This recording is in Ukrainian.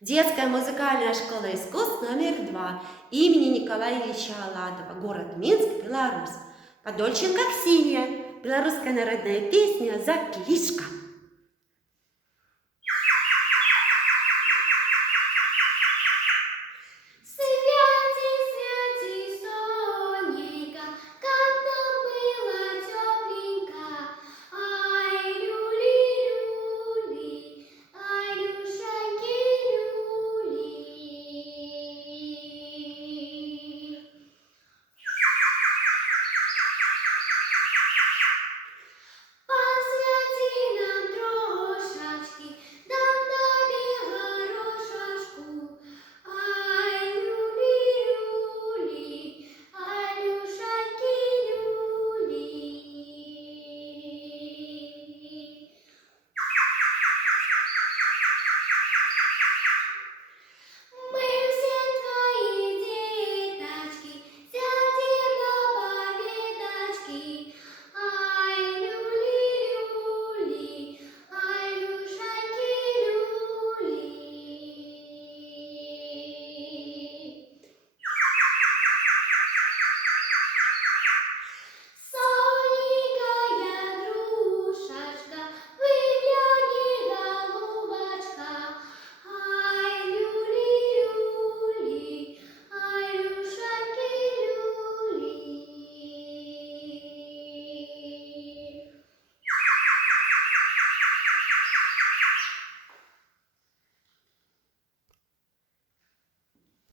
Детская музыкальная школа искусств номер 2 имени Николая Ильича Аладова, город Минск, Беларусь. Подольченко Ксения. Белорусская народная песня «Заклишка».